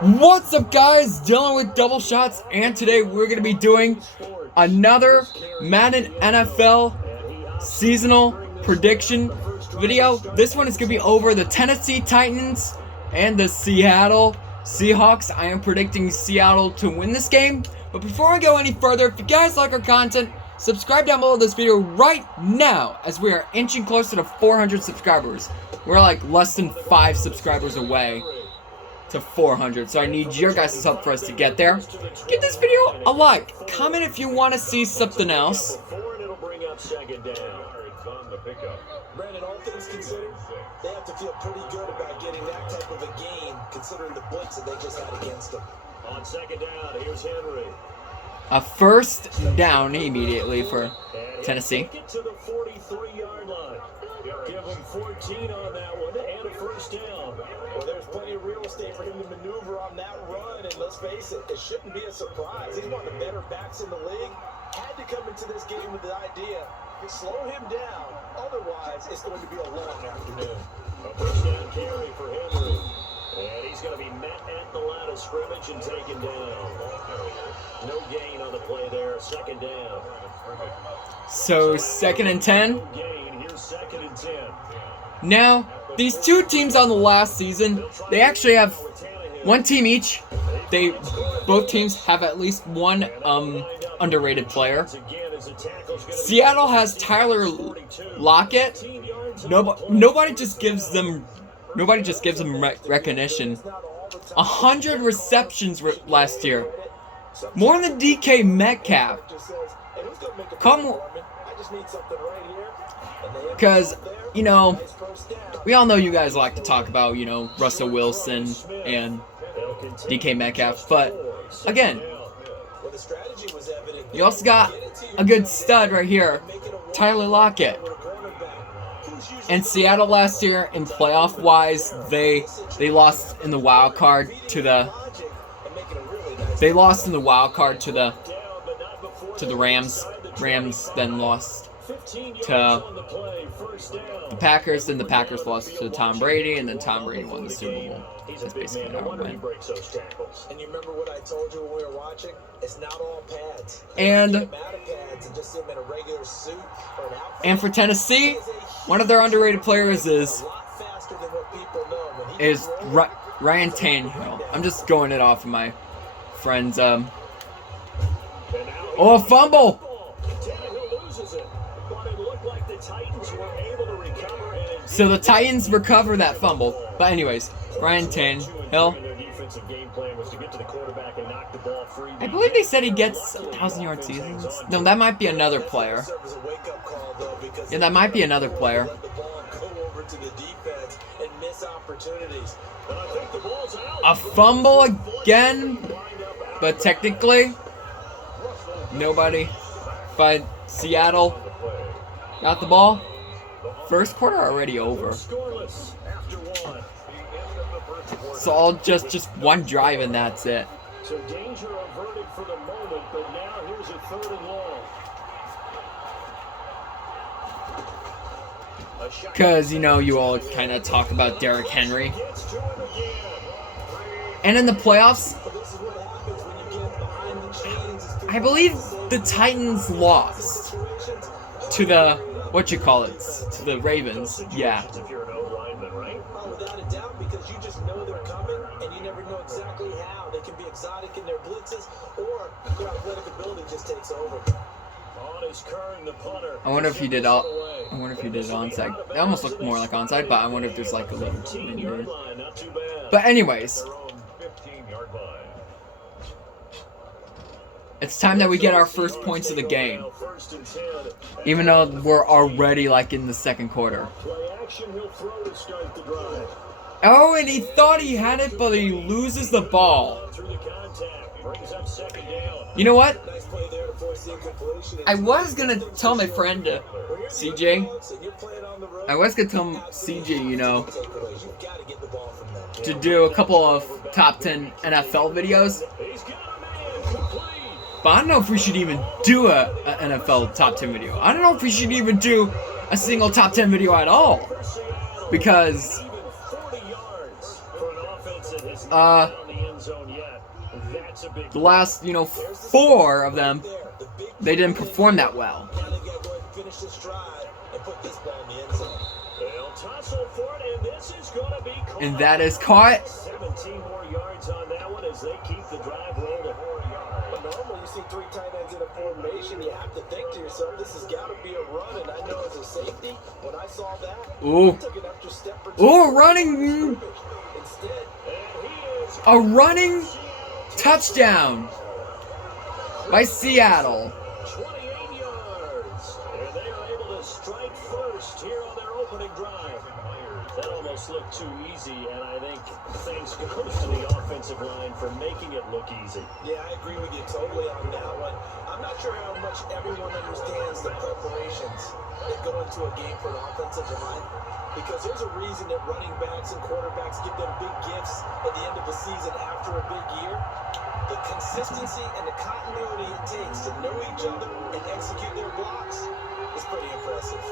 What's up, guys? Dylan with Double Shots, and today we're going to be doing another Madden NFL seasonal prediction video. This one is going to be over the Tennessee Titans and the Seattle Seahawks. I am predicting Seattle to win this game. But before I go any further, if you guys like our content, subscribe down below this video right now, as we are inching closer to 400 subscribers. We're like less than 5 subscribers away to 400, so I need your guys' help for us to get there. Give this video a like, comment if you want to see something else. Brandon, all things considered, they have to feel pretty good about getting that type of a game, considering the blitz that they just had against them. On second down, here's Henry. A first down immediately for Tennessee. Get to the 43-yard line. Give him 14 on that one and a first down. Well, there's plenty of real estate for him to maneuver on that run, and let's face it, it shouldn't be a surprise. He's one of the better backs in the league. Had to come into this game with the idea to slow him down. Otherwise, it's going to be a long afternoon. A first down carry for Henry. And he's going to be met at the line of scrimmage and taken down. No gain on the play there. Second down. So, second and 10. No gain. Here's second and 10. Now, these two teams on the last season, they actually have one team each. Both teams have at least one underrated player. Seattle has Tyler Lockett. Nobody just gives them recognition. 100 receptions last year, more than DK Metcalf. Come, because we all know you guys like to talk about Russell Wilson and DK Metcalf, but again, you also got a good stud right here, Tyler Lockett. And Seattle last year, in playoff wise, they lost in the wild card to the Rams. Rams then lost to the Packers, then the Packers lost to Tom Brady, and then Tom Brady won the Super Bowl. That's basically how it went. And you remember what I told you when we were watching? It's not all pads. And for Tennessee, one of their underrated players is Ryan Tannehill. I'm just going it off of my friends. Oh, a fumble! So the Titans recover that fumble. But anyways, Ryan Tannehill. I believe they said he gets 1,000-yard seasons. No, that might be another player. Yeah, that might be another player. A fumble again, but technically nobody but Seattle got the ball. First quarter already over. So all just one drive and that's it. So danger averted for the moment, but now here's a third and long. Because, you all kind of talk about Derrick Henry. And in the playoffs, I believe the Titans lost to the, to the Ravens. Yeah. If you're an O-lineman, right? Without a doubt, because you just know they're coming, and you never know exactly how. They can be exotic in their blitzes, or their athletic ability just takes over. I wonder if he did onside. It almost looked more like onside, but I wonder if there's like a little. But anyways, it's time that we get our first points of the game. Even though we're already like in the second quarter. Oh, and he thought he had it, but he loses the ball. You know what? I was gonna tell my friend CJ. To do a couple of top 10 NFL videos. But I don't know if we should even do a NFL top 10 video. I don't know if we should even do a single top 10 video at all. Because zone yet. That's a big The last, 4 of them, they didn't perform that well. Now they got to go ahead and finish this drive and put this ball in the end zone. They'll tussle for it, and this is going to be caught. And that is caught. 17 more yards on that one as they keep the drive roll to 4 yards. But normally you see 3 tight ends in a formation, you have to think to yourself, this has got to be a run. And I know as a safety, when I saw that, I took an extra step or two. Ooh, running. Instead, A running touchdown by Seattle. 28 yards. And they are able to strike first here on their opening drive. That almost looked too easy, and I think thanks goes to the offensive line for making it look easy. Yeah, I agree with you totally on that one. I'm not sure how much everyone understands the preparations that go into a game for an offensive line, because there's a reason that running backs and quarterbacks give them big gifts at the end of the season after a big year. The consistency and the continuity it takes to know each other and execute their blocks is pretty impressive.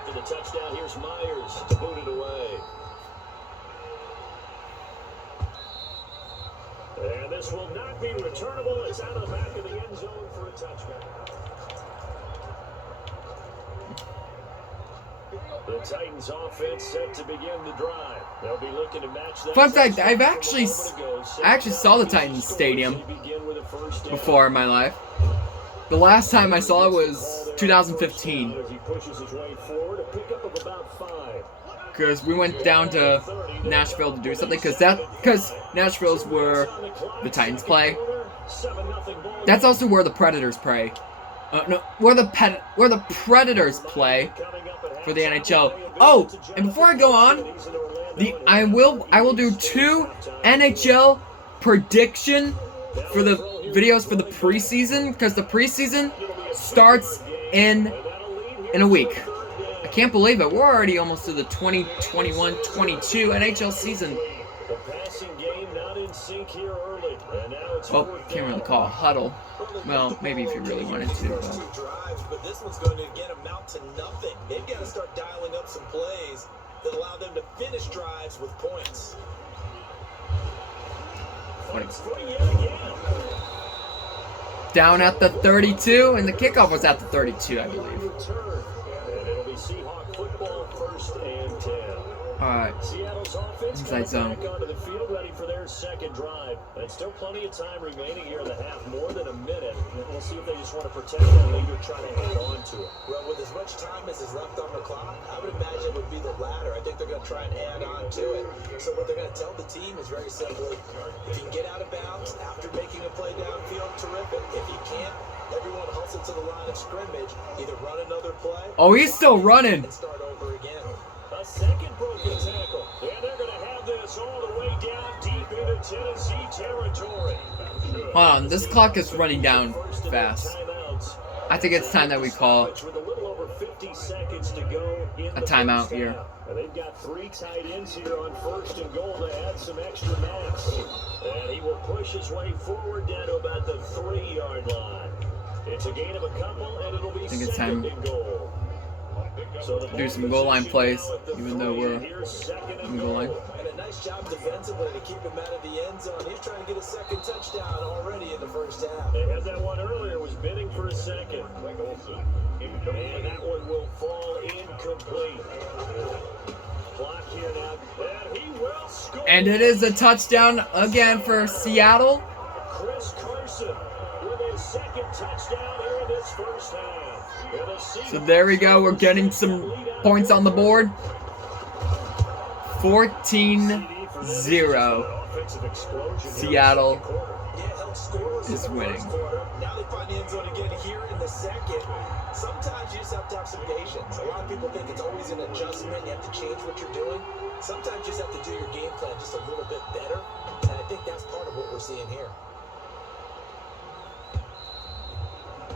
After the touchdown, here's Myers to boot it away. And this will not be returnable. It's out of the back of the end zone for a touchback. The Titans offense set to begin the drive. They'll be looking to match that. Fun fact, I actually saw the Titans stadium before in my life. The last time I saw it was 2015. Because we went down to Nashville to do something. Because Nashville's where the Titans play. That's also where the Predators play. No, where the Predators play for the NHL. Oh, and before I go on, I will do 2 NHL prediction for the videos for the preseason, because the preseason starts in a week. I can't believe it. We're already almost to the 2021-22 NHL season. Oh, can't really call a huddle. Well, maybe if you really wanted to. But this one's going to again amount to nothing. They've got to start dialing up some plays that allow them to finish drives with points. Down at the 32, and the kickoff was at the 32, I believe. And it'll be Seahawks football, 1st and 10. Alright. Seattle's offense Inside zone. back onto the field, ready for their second drive. And still plenty of time remaining here in the half, more than a minute. And we'll see if they just want to protect that lead or try to hang on to it. Well, with as much time as is left on the clock, I would imagine it would be the latter. I think they're going to try and add on to it. So what they're going to tell the team is very simply, if you can get out of bounds after making a play downfield, terrific. If you can't, everyone hustle to the line of scrimmage, either run another play. Oh, he's still running. And start over again. A second broken tackle. And they're going to have this all the way down deep into Tennessee territory. Hold on, this clock is running down fast. I think it's time that we call With a little over 50 seconds to go in a timeout here. And they've got 3 tight ends here on 1st and goal to add some extra mass. And he will push his way forward down to about the 3-yard line. It's a gain of a couple, and it'll be I think it's time second and goal. So do some goal line plays, even though we're in goal line. And a nice job defensively to keep him out of the end zone. He's trying to get a second touchdown already in the first half. They had that one earlier, was bidding for a second. And that one will fall incomplete. Clock here now. And he will score. And it is a touchdown again for Seattle. Chris Carson with his second touchdown here in this first half. So there we go. We're getting some points on the board. 14-0. Seattle is winning. Now they find the end zone again here in the second. Sometimes you just have to have some patience. A lot of people think it's always an adjustment. You have to change what you're doing. Sometimes you just have to do your game plan just a little bit better. And I think that's part of what we're seeing here.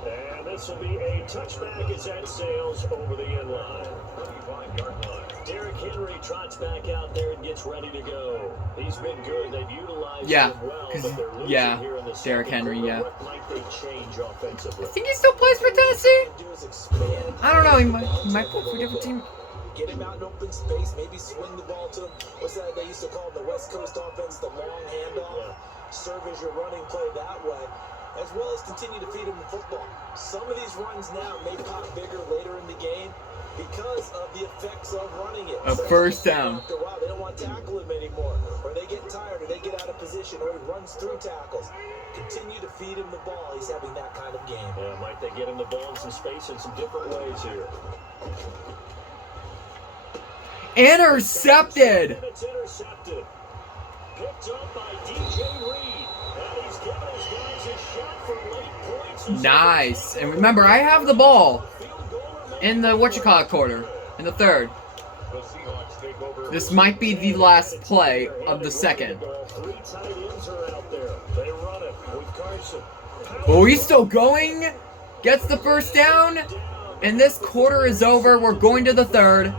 And this will be a touchback as that sails over the end line. 35-yard line. Derrick Henry trots back out there and gets ready to go. He's been good. They've utilized him well, but they're losing here in the Derrick second Henry, quarter. What might they change offensively? I think he still plays for Tennessee. I don't know. He might play for a different team. Get him out in open space, maybe swing the ball to him. What's that they used to call the West Coast offense, the long handoff? Serve as your running play that way, as well as continue to feed him the football. Some of these runs now may pop bigger later in the game because of the effects of running it. A first down. After a while, they don't want to tackle him anymore, or they get tired, or they get out of position, or he runs through tackles. Continue to feed him the ball. He's having that kind of game. Yeah, might they get him the ball in some space in some different ways here. Intercepted. And it's intercepted. Picked up by DJ Reed. And he's giving his guys a shot for late points. Nice. And remember, I have the ball in the quarter, in the third. This might be the last play of the second. Three tight ends are out there. They run it with Carson. Oh, he's still going. Gets the first down. And this quarter is over. We're going to the third.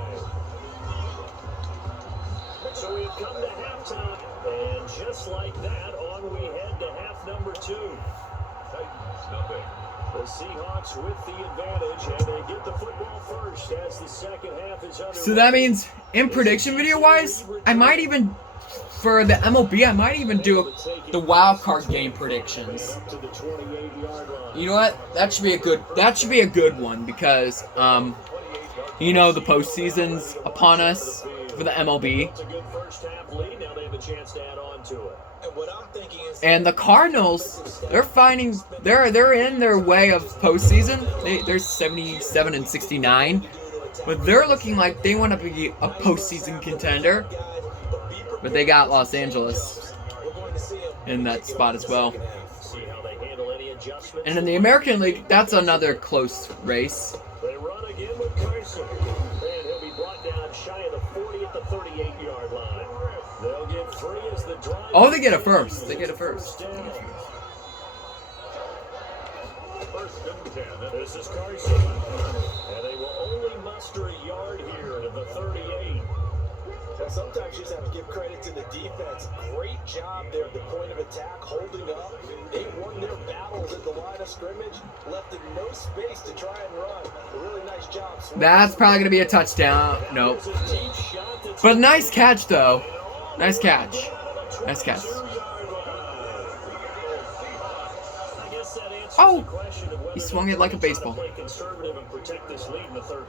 So we've come to halftime, and just like that, on we head to half number 2. The Seahawks with the advantage, and they get the football first as the second half is underway. So that means, in prediction video-wise, I might even, for the MLB, I might even do the wild card game predictions. You know what? That should be a good one because, you know, the postseason's upon us for the MLB. It's a good first half lead. Now they have a chance to add on to it. And what I'm thinking is, And the Cardinals, they're in their way of postseason. They're 77-69, but they're looking like they want to be a postseason contender. But they got Los Angeles in that spot as well. See how they handle any adjustments. And in the American League, that's another close race. They run again with Carson. And he'll be brought down shy of the 40 at the 38-yard line. They'll get 3 as the drive. Oh, they get it first. They get it first. This is Carson. And they will only muster a yard here to the 38. sometimes you just have to give credit to the defense. Great job there at the point of attack, holding up. They won their battles at the line of scrimmage, left them no space to try and run. A really nice job. That's probably going to be a touchdown. Nope. But nice catch, though. Nice catch. Nice catch. Oh! He swung it like a baseball.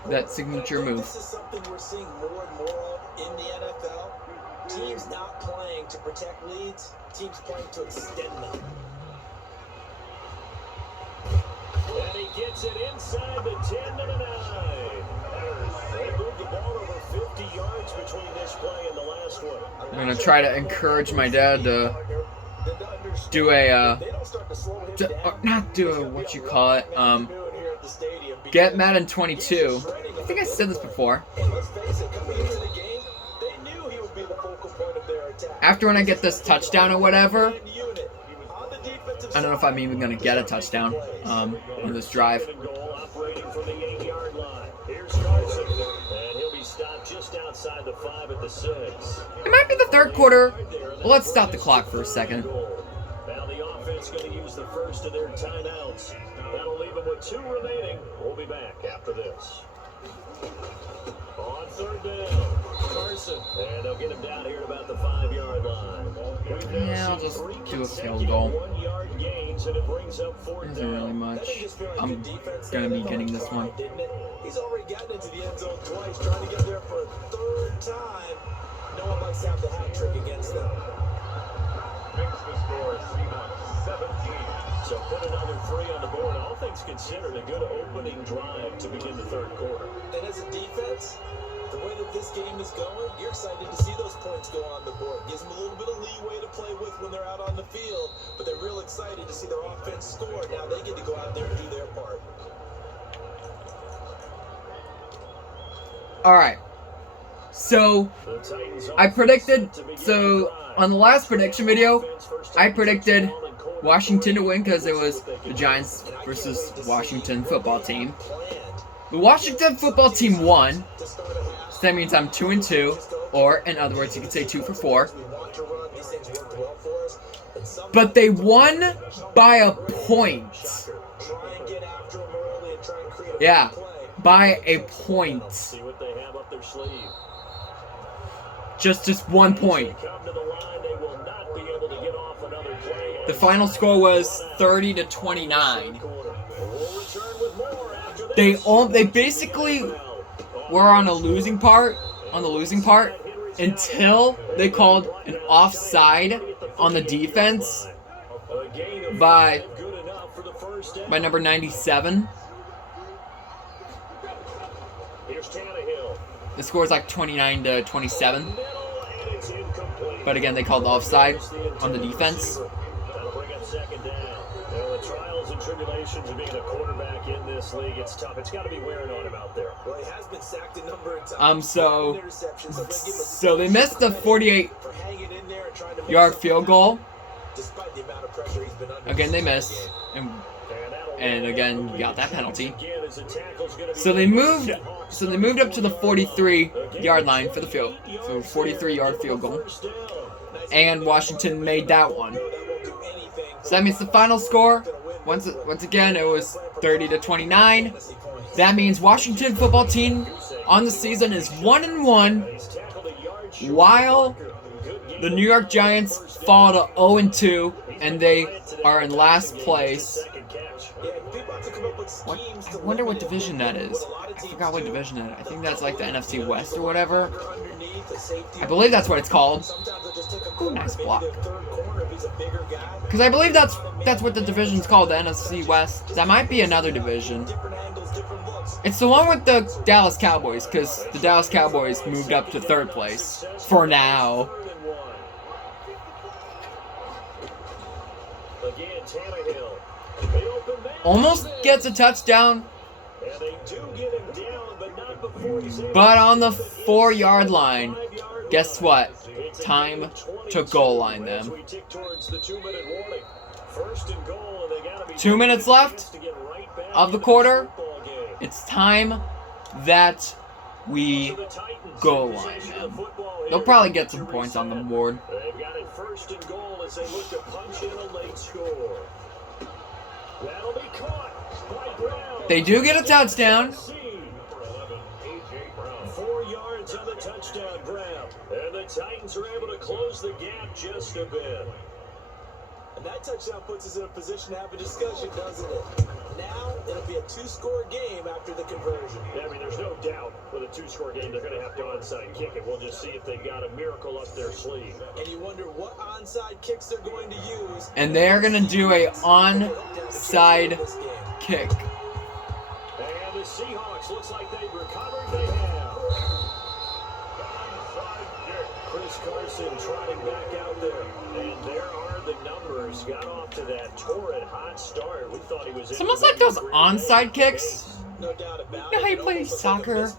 That signature move. This is something we're seeing more and more of in the NFL. Teams not playing to protect leads, teams playing to extend them. And he gets it inside the 10 to the 9. They moved the ball over 50 yards between this play and the last one. I'm going to try to encourage my dad to do a, what you call it, get Madden 22. I think I said this before. After when I get this touchdown or whatever, I don't know if I'm even going to get a touchdown on this drive. It might be the third quarter. Well, let's stop the clock for a second. Now the offense going to use the first of their timeouts. That'll leave them with 2 remaining. We'll be back after this. On third down, Carson. And they'll get him down here at about the 5-yard line. Yeah, I'll just do a field goal. 1-yard gains, and it brings up 4th Isn't really down. much. I'm going to be getting this one. He's already gotten into the end zone twice, trying to get there for a 3rd time. No one likes to have the hat trick against them. Makes the score Seahawks 17. So put another 3 on the board. All things considered, a good opening drive to begin the third quarter. And as a defense, the way that this game is going, you're excited to see those points go on the board. Gives them a little bit of leeway to play with when they're out on the field, but they're real excited to see their offense score. Now they get to go out there and do their part. All right. So, I predicted, on the last prediction video, I predicted Washington to win because it was the Giants versus Washington football team. The Washington football team won, so that means I'm 2-2, or in other words, you could say 2 for 4. But they won by a point. Yeah, by a point. their sleeve. Just 1 point. Come to the line, they will not be able to get off another play. The final score was 30-29. We'll return with more after this. They basically were on the losing part until they called an offside on the defense by number 97. Here's Tannehill. The score is like 29-27. But again, they called the offside on the defense. That'll bring up second down. The trials and tribulations of being a quarterback in this league, it's tough. It's got to be wearing on him out there. Well, he has been sacked a number of times. So they missed the 48-yard field goal. Despite the amount of pressure he's been under. Again, they missed, and again got that penalty. So they moved up to the 43-yard line for the field, so 43-yard field goal, and Washington made that one. So that means the final score, once again, it was 30-29. That means Washington football team on the season is 1-1, while the New York Giants fall to 0-2, and they are in last place. I wonder what division that is. I forgot what division that is. I think that's like the NFC West or whatever. I believe that's what it's called. Ooh, nice block. Because I believe that's what the division's called, the NFC West. That might be another division. It's the one with the Dallas Cowboys, because the Dallas Cowboys moved up to third place for now. Again, Tannehill. Almost gets a touchdown, And they do get him down, but not before he's able but on the 4-yard line, guess what? Time to goal line them. We tick towards the 2-minute warning. First and goal, and they gotta be 2 minutes left to get right back of the into quarter. this football game. It's time that we The Titans goal in line possession of them. the football They'll here. probably get some points on the board. They've got it first and goal as they look to punch in a late score. That'll be caught by Brown. They do get a touchdown. 4 yards on the touchdown, Brown. And the Titans are able to close the gap just a bit. And that touchdown puts us in a position to have a discussion, doesn't it? Now, it'll be a 2-score game after the conversion. Yeah, I mean, there's no doubt with a 2-score game, they're going to have to onside kick it. We'll just see if they've got a miracle up their sleeve. And you wonder what onside kicks they're going to use. And they're going to do a onside kick. And the Seahawks, looks like they've recovered. They have. Chris Carson trotting back out there. And there are the numbers. Got off to that torrid hot start. We thought he was in. It's almost like those onside kicks. No doubt about You know how you it. play soccer?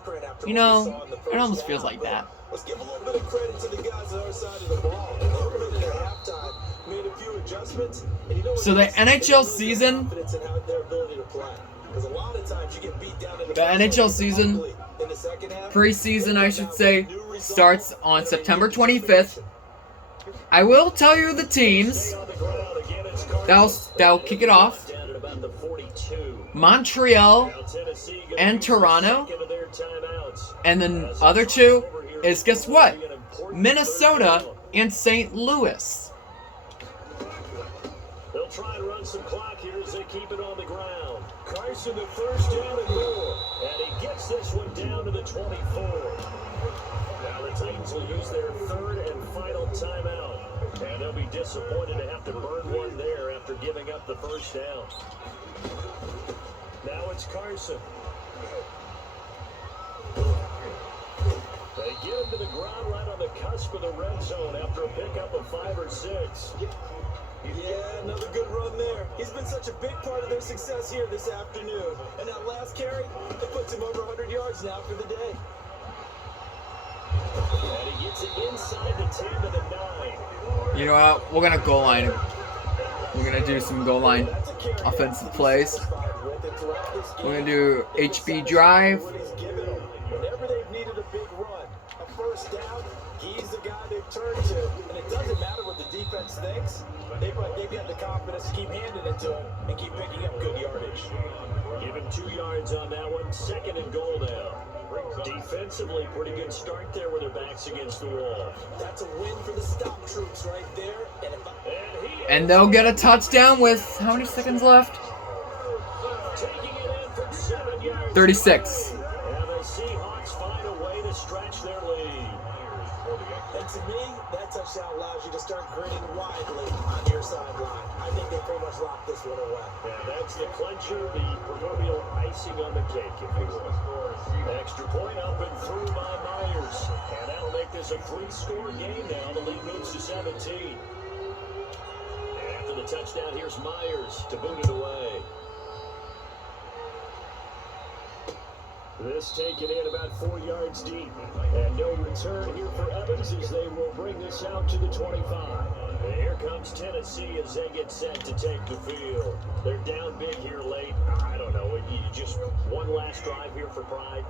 You know, it almost feels like that. Let's give a little bit of credit to the guys on our side of the ball. They were in at halftime, made a few adjustments, and you know what? So the NHL season, Confidence in how their ability to play. Because a lot of times you get beat down in the NHL season, in the second half. preseason I should say, starts on September 25th. I will tell you the teams that'll kick it off. Down at about the 42. Montreal Now Tennessee gonna and use Toronto. the second of their timeouts. And then other two is, guess what? Minnesota and St. Louis. They'll try and run some clock here as they keep it on the ground. Carson the first down and more. And he gets this one down to the 24. Now the Titans will use their third and final timeout. And they'll be disappointed to have to burn one there after giving up the first down. Now it's Carson. They get him to the ground right on the cusp of the red zone after a pickup of 5 or 6. Yeah, another good run there. He's been such a big part of their success here this afternoon. And that last carry, it puts him over 100 yards now for the day. And he gets it inside the 10 to the 9. You know what? We're gonna goal line. We're gonna do some goal line offensive plays. We're gonna do HB drive. What he's given them. Whenever they've needed a big run, a first down, he's the guy they've turned to. And it doesn't matter what the defense thinks. They've got the confidence to keep handing it to him and keep picking up good yardage. Give him 2 yards on that one. Second and goal now. Defensively, pretty good start there with their backs against the wall. That's a win for the stop troops right there. And they'll get a touchdown with how many seconds left? Taking it in from 7 yards. 36. And the Seahawks find a way to stretch their lead. And to me, that touchdown allows you to start grinning widely on your sideline. I think they pretty much locked this one away. Yeah, that's the clincher, the proverbial icing on the cake, if you will. Extra point up and through by Myers. And that'll make this a 3-score game now. The lead moves to 17. And after the touchdown, here's Myers to boot it away. This taken in about 4 yards deep. And no return here for Evans as they will bring this out to the 25. And here comes Tennessee as they get set to take the field. They're down big here late. I don't know. Just one last drive here for pride.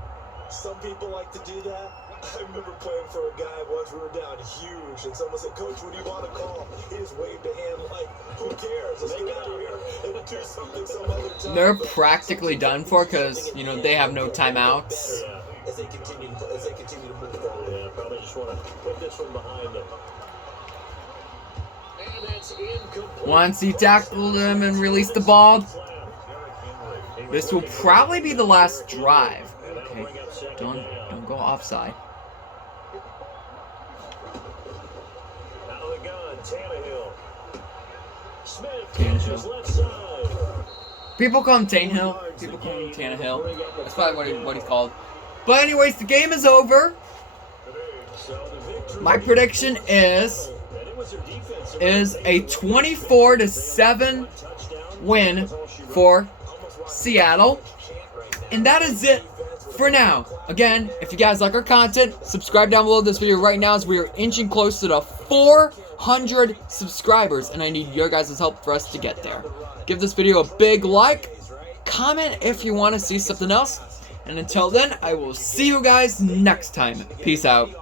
Some people like to do that. I remember playing for a guy once. We were down huge, and someone said, "Coach, what do you want to call?" He just waved a hand like, "Who cares? Let's get out of here and do something some other time." They're practically done for because, you know, they have no timeouts. Yeah. As they continue to move forward. Yeah, probably just want to put this one behind them. And that's incomplete. Once he tackled him and released the ball, this will probably be the last drive. Okay, don't go offside. Out of the gun, Tannehill. Smith Tannehill. catches left side. People call him Tannehill. People call him Tannehill. That's probably what he's called. But anyways, the game is over. My prediction is a 24-7 win for Seattle. And that is it for now. Again, if you guys like our content, subscribe down below this video right now as we are inching closer to 400 subscribers. And I need your guys' help for us to get there. Give this video a big like. Comment if you want to see something else. And until then, I will see you guys next time. Peace out.